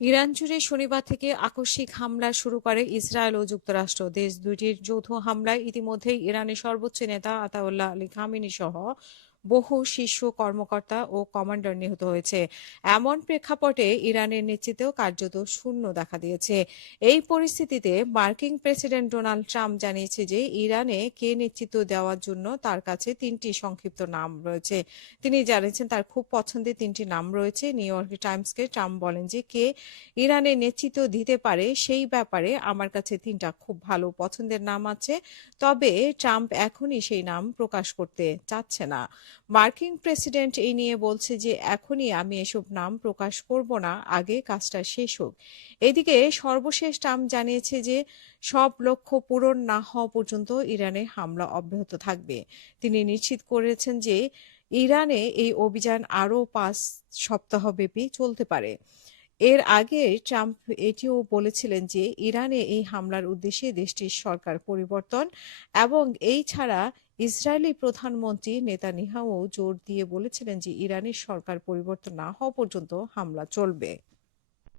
Iran জুড়ে শনিবার থেকে আকস্মিক হামলা শুরু করে ইসরায়েল ও যুক্তরাষ্ট্র। দেশ দুটির যৌথ হামলায় ইতিমধ্যেই ইরানের সর্বোচ্চ নেতা আতাউল্লাহ আলী খামেনি সহ বহু শীর্ষ কর্মকর্তা ও কমান্ডার নিহত হয়েছে। এমন প্রেক্ষাপটে ইরানের নেতৃত্বেও কার্যত শূন্য দেখা দিয়েছে। এই পরিস্থিতিতে মার্কিন প্রেসিডেন্ট ডোনাল্ড ট্রাম্প জানিয়েছে যে ইরানে কে নেতৃত্ব দেওয়ার জন্য তার কাছে তিনটি সংক্ষিপ্ত নাম রয়েছে। তিনি জানিয়েছেন তার খুব পছন্দের তিনটি নাম রয়েছে। নিউ ইয়র্ক টাইমসকে ট্রাম্প বলেন যে কে ইরানের নেতৃত্ব দিতে পারে সেই ব্যাপারে আমার কাছে তিনটা খুব ভালো পছন্দের নাম আছে, তবে ট্রাম্প এখনই সেই নাম প্রকাশ করতে চাচ্ছে না। মার্কিন প্রেসিডেন্ট এই নিয়ে বলছে যে এখনই আমি এসব নাম প্রকাশ করব না, আগে কাজটা শেষ হোক। এদিকে সর্বশেষ ট্রাম্প জানিয়েছে যে সব লক্ষ্য পূরণ না হওয়া পর্যন্ত ইরানের হামলা অব্যাহত থাকবে। তিনি নিশ্চিত করেছেন যে ইরানে এই অভিযান আরও 5 সপ্তাহব্যাপী চলতে পারে। এর আগে ট্রাম্প এটিও বলেছিলেন যে ইরানে এই হামলার উদ্দেশ্যে দেশটির সরকার পরিবর্তন এবং এই ছাড়া ইসরায়েলি প্রধানমন্ত্রী নেতানিয়াহু জোর দিয়ে বলেছিলেন যে ইরানের সরকার পরিবর্তন না হওয়া পর্যন্ত হামলা চলবে।